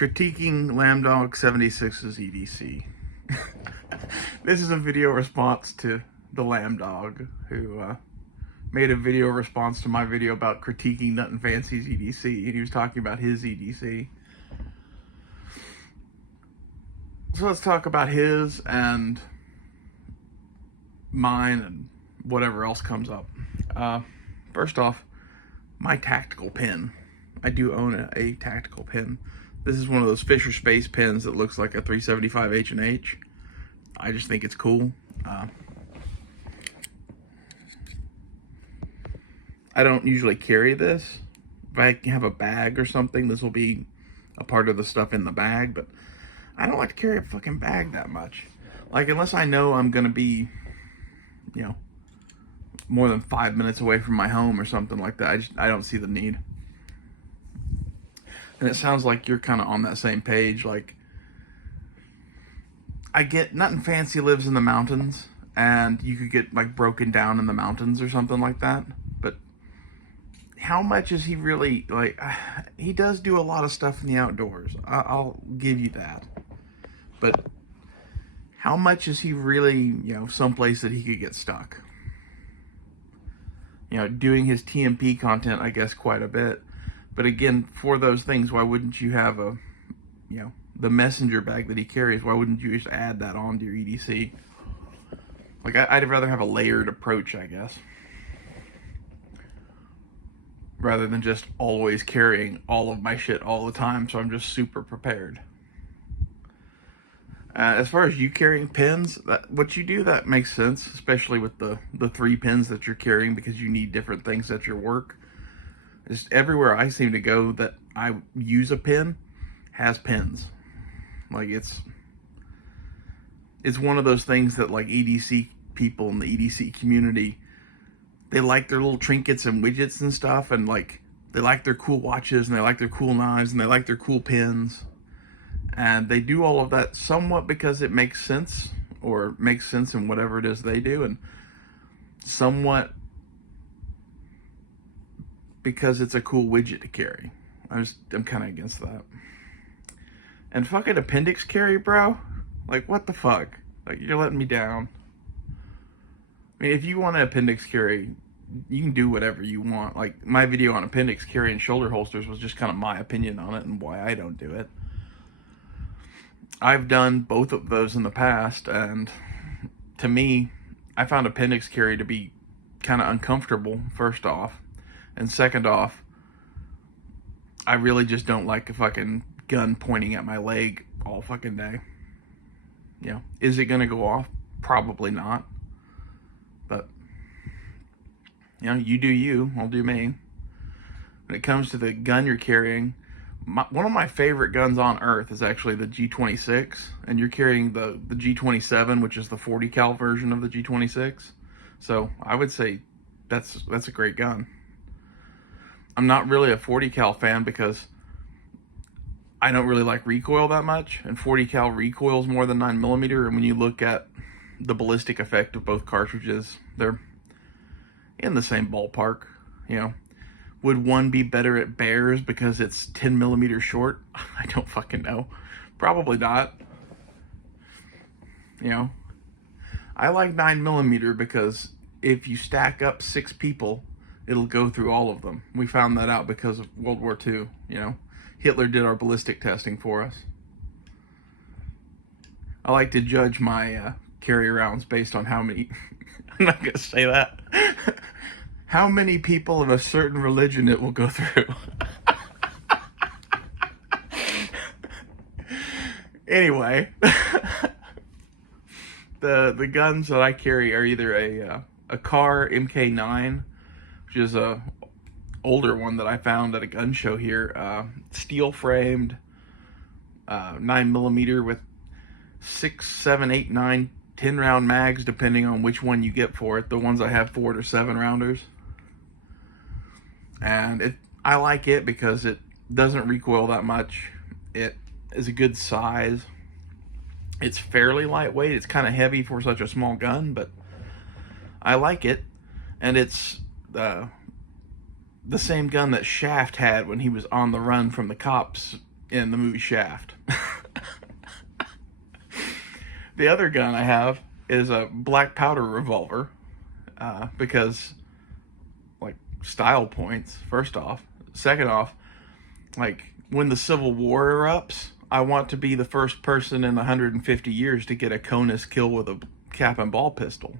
Critiquing lambdog76’s EDC. This is a video response to the lambdog, who made a video response to my video about critiquing Nut and Fancy's EDC, and he was talking about his EDC. So let's talk about his and mine and whatever else comes up. First off, my tactical pin. I do own a tactical pin. This is one of those Fisher Space pins that looks like a 375 H&H. I just think it's cool. I don't usually carry this. If I have a bag or something, this will be a part of the stuff in the bag, but I don't like to carry a fucking bag that much. Like, unless I know I'm gonna be, you know, more than 5 minutes away from my home or something like that, I don't see the need. And it sounds like you're kind of on that same page. Like, I get Nut and Fancy lives in the mountains, and you could get like broken down in the mountains or something like that. But how much is he really, like, he does do a lot of stuff in the outdoors. I'll give you that. But how much is he really, you know, someplace that he could get stuck? You know, doing his TMP content, I guess, quite a bit. But again, for those things, why wouldn't you have a, you know, the messenger bag that he carries? Why wouldn't you just add that onto your EDC? Like, I'd rather have a layered approach, I guess, rather than just always carrying all of my shit all the time, so I'm just super prepared. As far as you carrying pins, what you do, that makes sense, especially with the 3 pins that you're carrying, because you need different things at your work. Just everywhere I seem to go that I use a pin has pins. Like, it's one of those things that, like, EDC people in the EDC community, they like their little trinkets and widgets and stuff, and like they like their cool watches, and they like their cool knives, and they like their cool pins. And they do all of that somewhat because it makes sense, or makes sense in whatever it is they do, and somewhat because it's a cool widget to carry. I'm kind of against that. And fucking appendix carry, bro? Like, what the fuck? Like, you're letting me down. I mean, if you want an appendix carry, you can do whatever you want. Like, my video on appendix carry and shoulder holsters was just kind of my opinion on it and why I don't do it. I've done both of those in the past, and to me, I found appendix carry to be kind of uncomfortable, first off. And second off, I really just don't like a fucking gun pointing at my leg all fucking day. You know, is it gonna go off? Probably not. But, you know, you do you, I'll do me. When it comes to the gun you're carrying, one of my favorite guns on earth is actually the G26, and you're carrying the G27, which is the 40 cal version of the G26. So I would say that's a great gun. I'm not really a 40 cal fan because I don't really like recoil that much, and 40 cal recoils more than 9mm, and when you look at the ballistic effect of both cartridges, they're in the same ballpark. You know, would one be better at bears because it's 10mm short? I don't fucking know. Probably not. You know, I like 9mm because if you stack up 6 people, it'll go through all of them. We found that out because of World War II, you know. Hitler did our ballistic testing for us. I like to judge my carry rounds based on how many, I'm not going to say that, how many people of a certain religion it will go through. Anyway, the guns that I carry are either a Car MK9, which is a older one that I found at a gun show here, steel framed, 9mm with 6, 7, 8, 9, 10 round mags, depending on which one you get for it. The ones I have for it are 7 rounders. And I like it because it doesn't recoil that much. It is a good size. It's fairly lightweight. It's kind of heavy for such a small gun, but I like it. And it's the same gun that Shaft had when he was on the run from the cops in the movie Shaft. The other gun I have is a black powder revolver, because, like, style points, first off. Second off, like, when the Civil War erupts, I want to be the first person in 150 years to get a CONUS kill with a cap and ball pistol.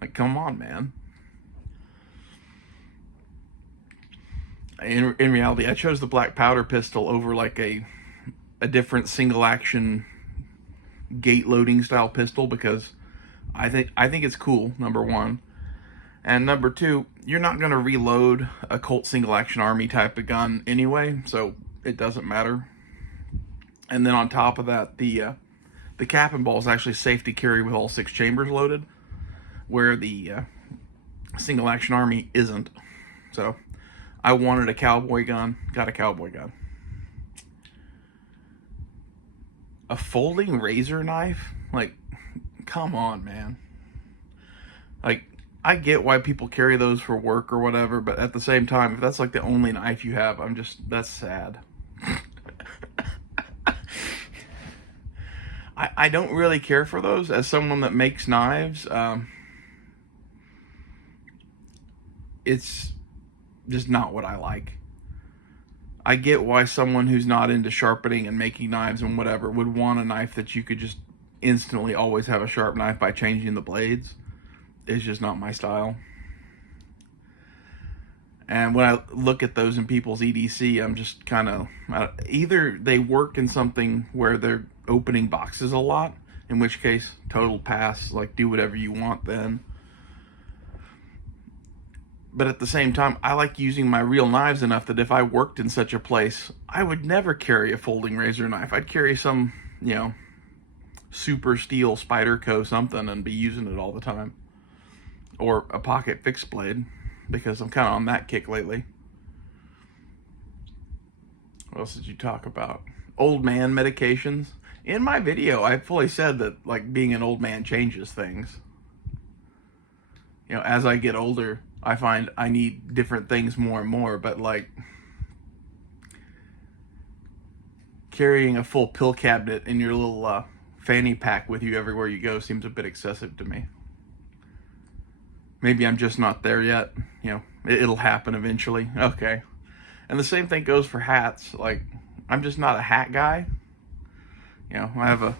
Like, come on, man. In reality, I chose the black powder pistol over, like, a different single action gate loading style pistol, because I think it's cool, number one. And number two, you're not going to reload a Colt single action army type of gun anyway, so it doesn't matter. And then on top of that, the cap and ball is actually safe to carry with all 6 chambers loaded, where the single action army isn't. So I wanted a cowboy gun, got a cowboy gun. A folding razor knife? Like, come on, man. Like, I get why people carry those for work or whatever, but at the same time, if that's like the only knife you have, that's sad. I don't really care for those. As someone that makes knives, it's just not what I like. I get why someone who's not into sharpening and making knives and whatever would want a knife that you could just instantly always have a sharp knife by changing the blades. It's just not my style. And when I look at those in people's EDC, I'm just kind of, either they work in something where they're opening boxes a lot, in which case, total pass, like, do whatever you want then. But at the same time, I like using my real knives enough that if I worked in such a place, I would never carry a folding razor knife. I'd carry some, super steel Spyderco something and be using it all the time. Or a pocket fixed blade, because I'm kind of on that kick lately. What else did you talk about? Old man medications. In my video, I fully said that, like, being an old man changes things. As I get older, I find I need different things more and more, but, like, carrying a full pill cabinet in your little fanny pack with you everywhere you go seems a bit excessive to me. Maybe I'm just not there yet. It'll happen eventually. Okay. And the same thing goes for hats. Like, I'm just not a hat guy. I have a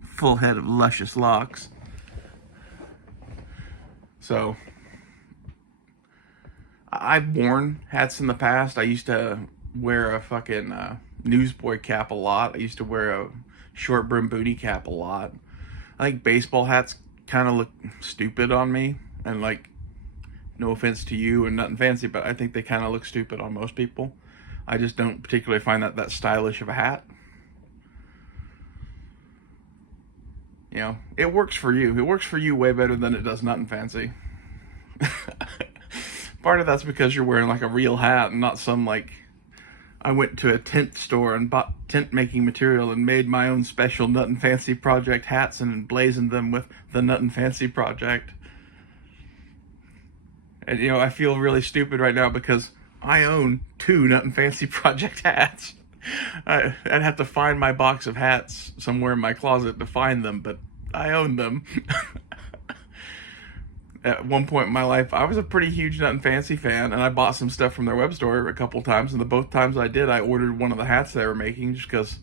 full head of luscious locks. So, I've worn hats in the past. I used to wear a fucking newsboy cap a lot. I used to wear a short brim booty cap a lot. I think baseball hats kind of look stupid on me. And, like, no offense to you and nothing fancy, but I think they kind of look stupid on most people. I just don't particularly find that stylish of a hat. It works for you. It works for you way better than it does nothing fancy. Part of that's because you're wearing, like, a real hat and not some, like, I went to a tent store and bought tent making material and made my own special Nuttin' Fancy Project hats and emblazoned them with the Nuttin' Fancy Project. And, I feel really stupid right now because I own 2 Nuttin' Fancy Project hats. I'd have to find my box of hats somewhere in my closet to find them, but I own them. At one point in my life, I was a pretty huge Nuttin' Fancy fan, and I bought some stuff from their web store a couple times, and both times I did, I ordered one of the hats they were making, just because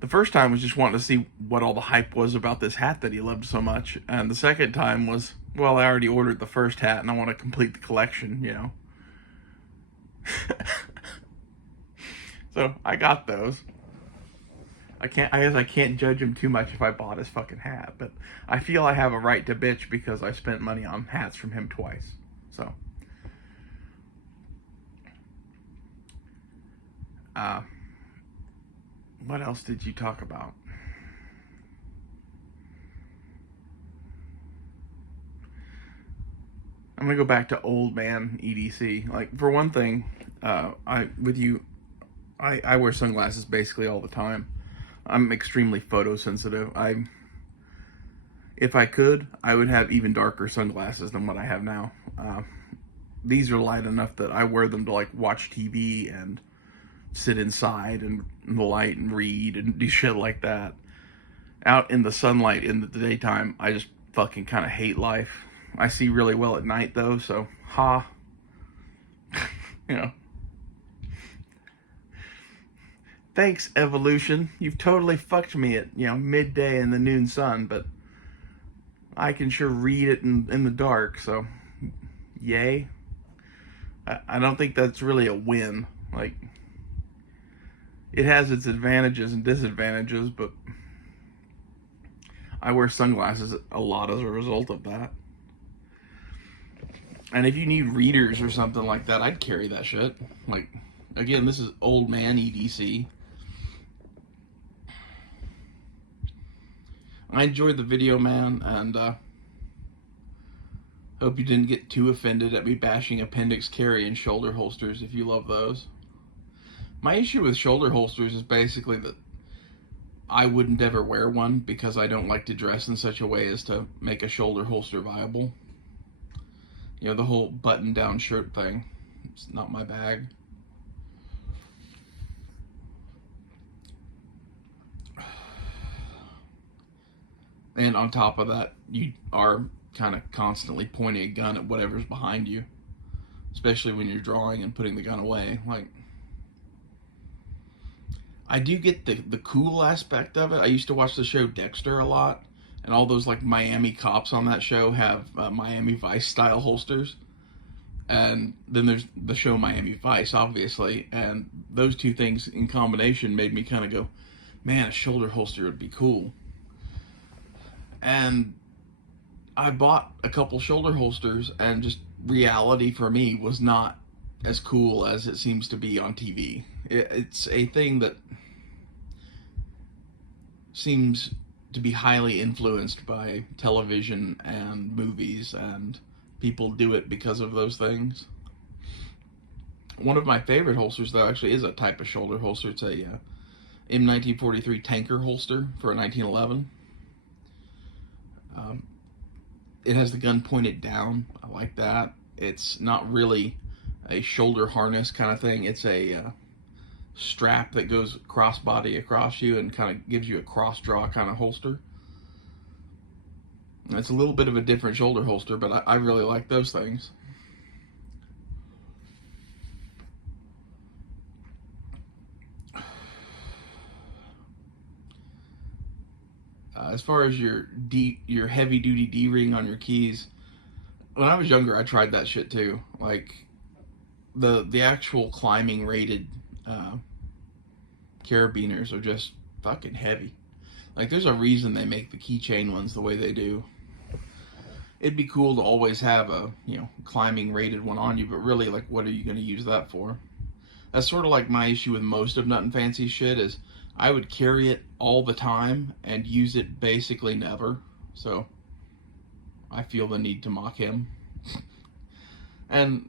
the first time was just wanting to see what all the hype was about this hat that he loved so much, and the second time was, well, I already ordered the first hat, and I want to complete the collection, So, I got those. I guess I can't judge him too much if I bought his fucking hat, but I feel I have a right to bitch because I spent money on hats from him twice. So, what else did you talk about? I'm gonna go back to old man EDC. Like, for one thing, I wear sunglasses basically all the time. I'm extremely photosensitive. If I could, I would have even darker sunglasses than what I have now. These are light enough that I wear them to, like, watch TV and sit inside and in the light and read and do shit like that. Out in the sunlight in the daytime, I just fucking kind of hate life. I see really well at night though, so you know. Thanks, evolution. You've totally fucked me at, midday in the noon sun, but I can sure read it in the dark, so yay. I don't think that's really a win. Like, it has its advantages and disadvantages, but I wear sunglasses a lot as a result of that. And if you need readers or something like that, I'd carry that shit. Like, again, this is old man EDC. I enjoyed the video, man, and hope you didn't get too offended at me bashing appendix carry and shoulder holsters if you love those. My issue with shoulder holsters is basically that I wouldn't ever wear one because I don't like to dress in such a way as to make a shoulder holster viable. The whole button-down shirt thing. It's not my bag. And on top of that, you are kind of constantly pointing a gun at whatever's behind you. Especially when you're drawing and putting the gun away. Like, I do get the cool aspect of it. I used to watch the show Dexter a lot. And all those, like, Miami cops on that show have Miami Vice style holsters. And then there's the show Miami Vice, obviously. And those two things in combination made me kind of go, man, a shoulder holster would be cool. And I bought a couple shoulder holsters, and just reality for me was not as cool as it seems to be on TV. It's a thing that seems to be highly influenced by television and movies, and people do it because of those things. One of my favorite holsters, though, actually is a type of shoulder holster. It's a M1943 tanker holster for a 1911. It has the gun pointed down. I like that. It's not really a shoulder harness kind of thing. It's a strap that goes crossbody across you and kind of gives you a cross draw kind of holster. It's a little bit of a different shoulder holster, but I really like those things. As far as your heavy duty D-ring on your keys, when I was younger, I tried that shit too. Like, the actual climbing rated carabiners are just fucking heavy. Like, there's a reason they make the keychain ones the way they do. It'd be cool to always have a, climbing rated one on you, but really, like, what are you going to use that for? That's sort of like my issue with most of Nut and Fancy shit is I would carry it all the time and use it basically never. So I feel the need to mock him. And,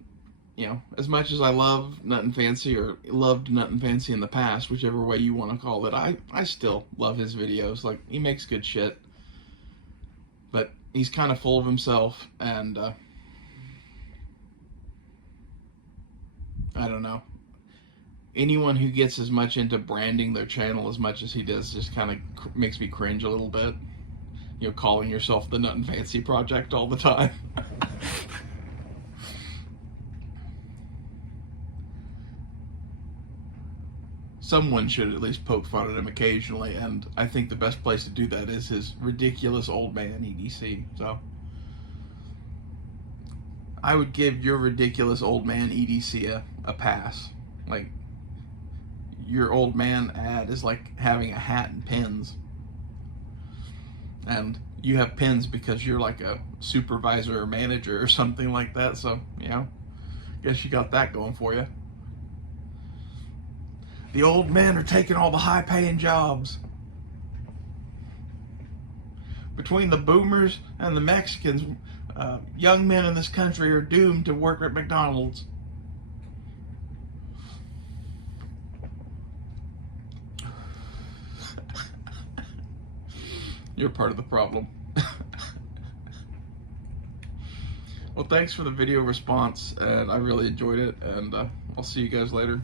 as much as I love Nut and Fancy, or loved Nut and Fancy in the past, whichever way you want to call it, I still love his videos. Like, he makes good shit. But he's kind of full of himself, and I don't know. Anyone who gets as much into branding their channel as much as he does just kind of makes me cringe a little bit. Calling yourself the Nut and Fancy Project all the time. Someone should at least poke fun at him occasionally, and I think the best place to do that is his ridiculous old man EDC. So I would give your ridiculous old man EDC a pass. Like, your old man ad is like having a hat and pins. And you have pins because you're like a supervisor or manager or something like that. So, guess you got that going for you. The old men are taking all the high-paying jobs. Between the boomers and the Mexicans, young men in this country are doomed to work at McDonald's. You're part of the problem. Well, thanks for the video response, and I really enjoyed it, and I'll see you guys later.